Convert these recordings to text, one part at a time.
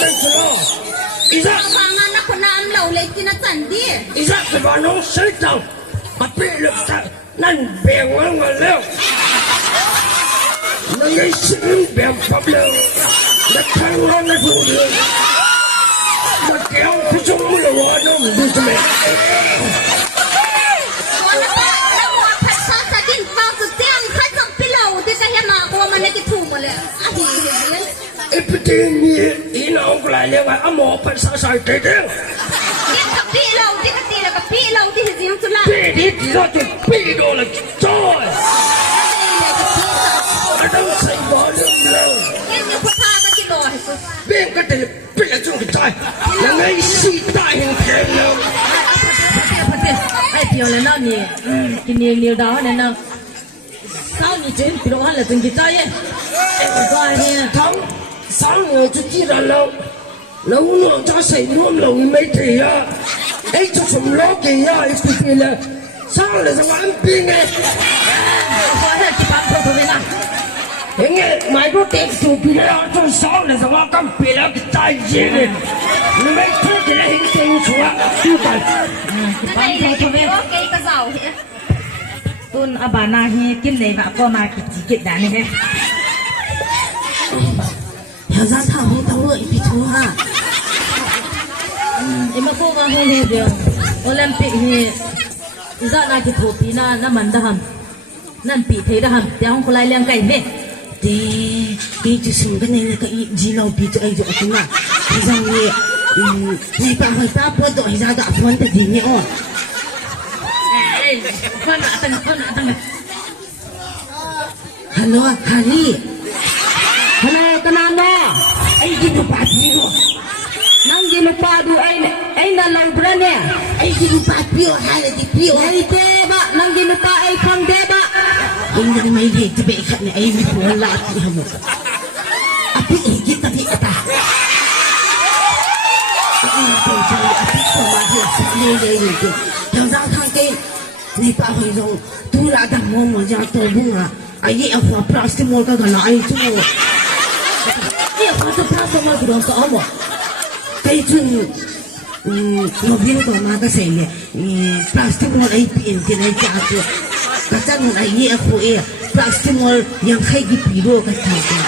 กันสิอีสักฟังงานนักคนน้ำเหล่าเลยกินนักจันดีอีสักจะมาน้องเสียจังมาเปลี่ยนใจนั่นเบี่ยงวันมาแล้วนั่นไอ้สิ่งเบี่ยงปั๊บเลยนักทางวันนักหุ่นเลยนักเกี่ยวผู้ชมมือวันน้องดูสิแม่วันนั้นแล้วว่าพัดซาจะกินปลาสุดเตี้ยงข้าจังพี่เหล่าที่จะเห็นมาว่ามันไม่กินถูกหมดเลยอาทิตย์นี้ไอ้ประเด็นนี้อีน้องกลายเรียกว่าอโมพัดซาใส่เด็กกินกับพี่เหล่าที่กตีแล้วกับพี่เหล่าที่เสียงสุดละพี่ที่เราจะพี่โดนเลยจ้อยไม่ต้องใส่บอลเลยเอ็นยังพุทธาก็กินบ่อยสุดเบี้ยก็จะเปลี่ยนจุดใจยังไงสีตายยังแข็งแล้วไอ้เพียวเลยนะนี่กินเนียวดาวเนี่ยนะเช้านี่เจนพี่ร้องเลยจึงกินใจเย็นไอ้ก็เนี่ยทั้งสามเงยจะจีรันแล้วแล้วน้องจะใส่ร่วมลงไม่ถี่อ่ะไอ้จะสมล้อกี่อ่ะไอ้ปีนี้เลยสร้างเลยสักวันปีไงก็ให้ที่บ้านเขาไปนะเฮ้ยไม่รู้เด็กสูบปีแล้วจะสร้างเลยสักวันก็ปีแล้วก็ใจเย็นไม่ไม่พูดเลยเห็นเก่งชัวร์ดูกันบ้านเขาไปว่าเกย์กระเสาตุนอาบานาเฮกินเลยแบบก็มากินจิกด่านนี่ไง要让他红到我一笔图哈。你们过完后呢的，我们比呢，你知道那个土皮那蛮的很，那比腿的很，然后过来两个呢。你就是跟那个一老比这一种什么，好像你把会把波多一下打翻的地面哦。哎，翻哪等啊！Hello，哈利。Hello, kenapa? Ay, ginupa dito. Nang ginupa do ay nalaw brane. Ay ginupa pio, halati pio. Halati ba? Nang ginupa ay kang deba. Hindi na may higit ba ikat na ay may wala at ihamo. Api higit tapi ata. Ay, api ko mahal sa nilay. Yung zang kay ni pa hoy zong tulad ang mo dyan to bunga. Ay, ako plastic mo ka gana ay tumo. 你花这怕什么不能搞嘛？这阵，我别个妈个谁呢？plastic 我来变进来家子，个阵我来也会，plastic 我ยังให้กี่ปีโลกันทำกัน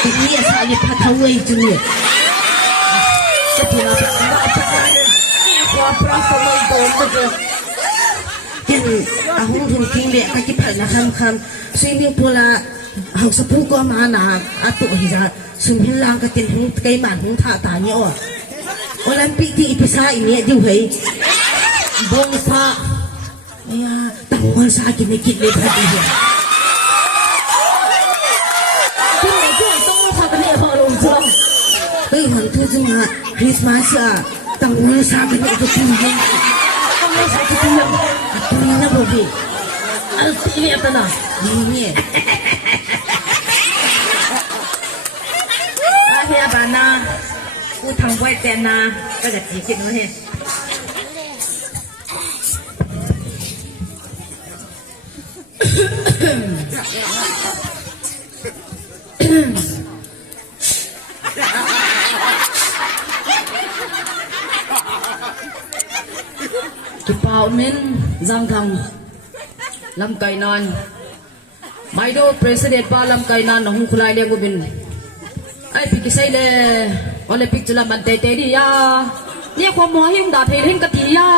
แต่เนี่ยสายพัดเท่าไอ้จุเนี่ยจะพูดอะไรเนี่ยว่า plastic มันโดนก็จะยังอาหุ่นทุ่งทิ้งเลยก็จะผ่านนะครับซึ่งเรื่องพวกละหากสปูก็มาหนาอาตุหิจาซึ่งพิลางก็เป็นหุ่นไก่หมันหุ่นท่าตาเนี่ยอ๋อโอลิมปิกที่อิพิซาอีเนี่ยดูให้บงซาเนี่ยตั้งวันซากินไม่กินเลยพอดีเลยที่ไหนที่ไหนต้องมาทำกันเนี่ยพอลงจ้องเฮ้ยหันทุกจังหวะคริสต์มาสอ่ะตั้งวันซากินไม่กินเลยตั้งวันซากินเลยตัวนี้นะบอกดิอันที่นี่อะไรนะนี่เฮียบ้านนะกูทำไว้แต่นะก็จะจีกินนู้นเฮจุดเป่ามิ้นจังทำลำไก่นอนไม่ดูประธานป้าลำไก่นอนหนุ่มคุลายเลี้ยงกูบินไอ้พี่กิใส่เลยโอลิมปิกจุลมันเตะดิยาเนี่ยความหัวหิ้งด่าเทเล่นกะทิยา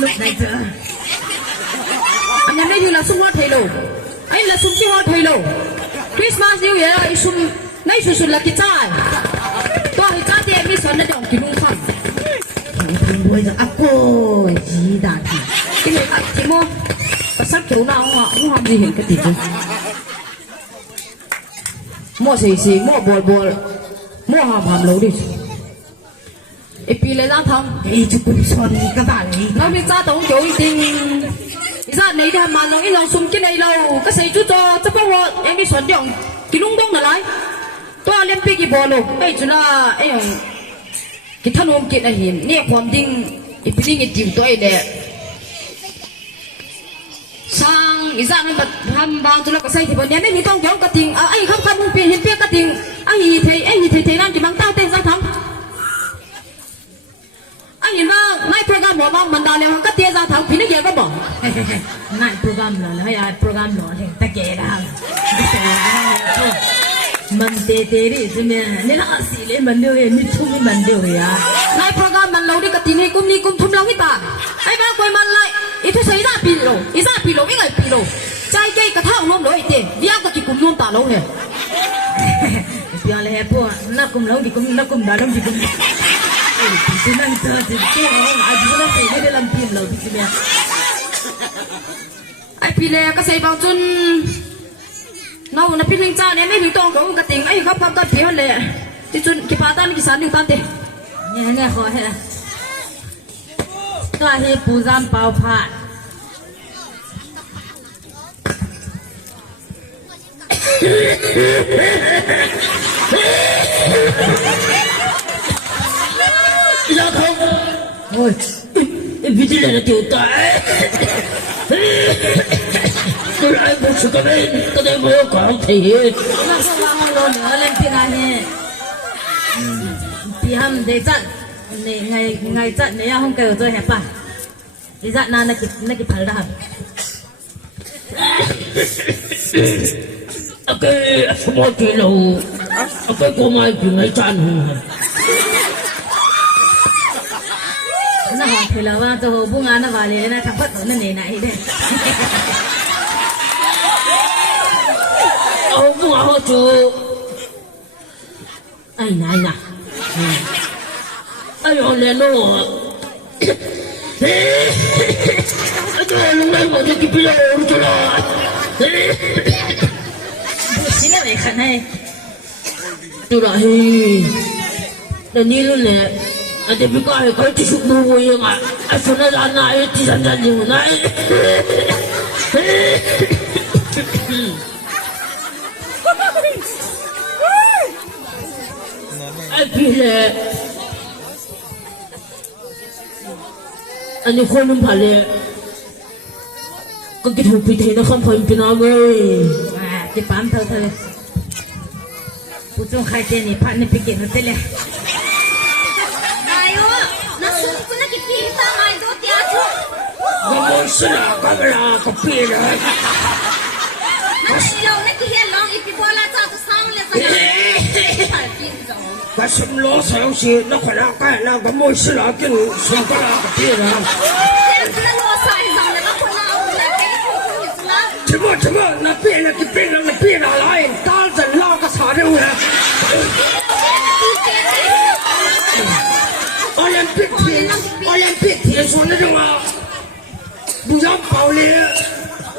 ลุกได้เจออันนี้ไม่อยู่ละสุ่มว่าเทโลไอ้ละสุ่มที่ว่าเทโลคริสต์มาสนิวเยียร์ไอ้สุ่มในสุดละกิจใจตัวหิจ้าเตี้ยมีส่วนในดองกินนุ่งขันเป็นด้วยจะอัพโก้จีดาทีที่ไหนครับที่โม่ประสักเขียวหน้าหัวหัวดีเห็นกะทิมั่วสีมั่วบอลมั่วหามรู้ดิไอปีเลยนะทำไอจุกุลชนกระบาดเลยเราไม่จ้าต้องโจยจริงอีซ่าไหนที่มาลองอีลองซุ่มกินไอเราก็ใส่จุดจะพวกเราเอ็มมีส่วนอย่างกินลุงต้องอะไรตัวเล่นปีกี่บอลลูกไอจุน่าไออย่างกินท่านอมกินไอเห็นเนี่ยความจริงอีปีนี้กินจิ๋วตัวไอเด็กสร้าง อีซ่ามันแบบทำบางจุดแล้วก็ใส่ที่บนนี้ไม่มีต้องย้อนกระติงไอ้ข้ามมึงเปลี่ยนเห็นเปียกระติงไอ้เทนั่นที่บางเต้าเต้นสักทั้งไอ้เห็นว่าในโปรแกรมบอกว่ามันดาวเลยมันก็เตี้ยสักทั้งพี่นี่เยอะก็บอกในโปรแกรมเหรอให้โปรแกรมเหรอตะเกียร์มันเตะดิใช่ไหมนี่น่าสิเลยมันเดียวมิทุ่มมันเดียวอ่ะในโปรแกรมมันเราได้กระติงให้กุมทุ่มเราให้ตาไอ้บ้ากุยมันไล่itu saya dah pilo, ingat pilo. Cai kei kata umum loh itu, dia kaki kumum tak loh he. Biar leh po, nak kum loh, nak kum dalam di kum. Senang tu, jadi orang ada orang pergi dalam pil loh di sini. Ai pile ka sai bang chun, nau na piling cha ne mai bi tong ko ka ting ai khap khap ta pil le. Ti chun ki patan ki san ni tan te. Nghe ho he. ก็ให้ปูจำเป่าผ่านยาเขาโอ้ยวิธีอะไรที่ตายตัวไอ้บุษก็ได้ก็ได้โม่ของที่นักสว่างเราเหนือเล่นพี่นายเนี่ยพี่ฮัมเดจัดนี่ไงจัดเนี่ยห้องเกิดตัวแหบป่ะดิจัดนานนักกิพัลดาบโอเคสมมติเราโอเคกูมาอยู่ในจานหัวน่าหอมเพลว่าจะหัวบุ้งานน่ะว่าเลยนะทำพัดตัวนั่นเองนะไอ้เด้เอาบุ้งเอาจูไอ้นายนะไอ้คนเลี้ยงลูกไอ้ตัวลุงแม่บอกจะกินไปแล้วจุฬาบุษนี่อะไรขนาดนี้จุฬาเฮ้ยแต่นี่รู้เลยไอ้เด็กพี่ก็ให้เขาที่ชุบมือยังไงไอ้คนนั้นน่ะไอ้ที่ฉันจะอยู่ไหนไอ้พี่เลยอันนี้คนมันผ่านเลยก็กินหูพิเทนะคำพอยเป็นอะไรจะปั๊มเธอผู้ชมใครเจนี่พันนี่ไปเก็บมาเต้เลยayo nasu kuna kipita ay do tiacho sila kamera kapira nasilaw na kihelong ipibola sa to sang le sa parking zone kasum lo sa si na kana ka na gamoy sila kin sa kala kapira na lo sa isang na ko na na kay chimo na pila kipira na pila lai tal sa la ka sa de una Olympic 铁说那种啊，不让跑的，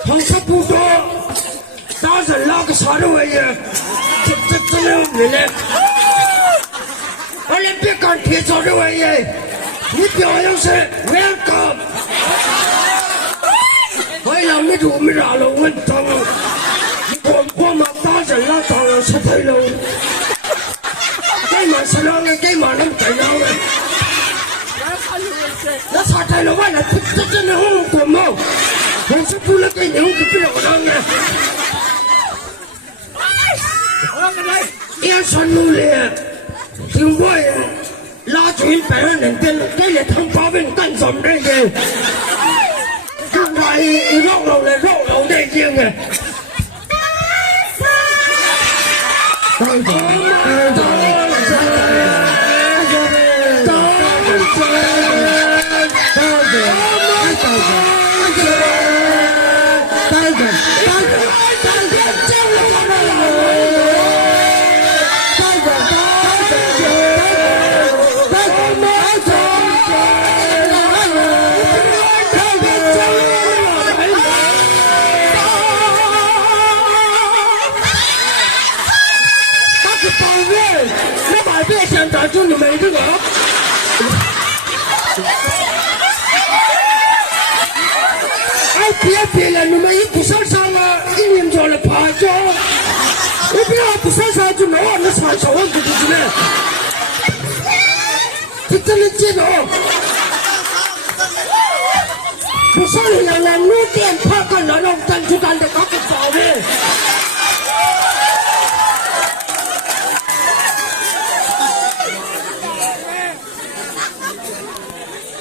好像不多，当时那个啥的玩意儿，这没有人嘞。Olympic 钢铁说的玩意儿，你表扬是 welcome， 哎呀，没住没啥了，我当我们当时那当了是太了，该嘛是那个，该嘛能改了的。那啥太了完了，这真的很过毛，我是不能给你，我就不要让了。也算努力，听我拉军百万人跟给你当八分干什么的？现在绕了那些个。就你们这个，哎，别了，你们一不上山了，一年就来爬脚，我不要不上山就没往那山上我不进来，这真的接着，不说你两人路电怕跟人弄真出干的搞个早的。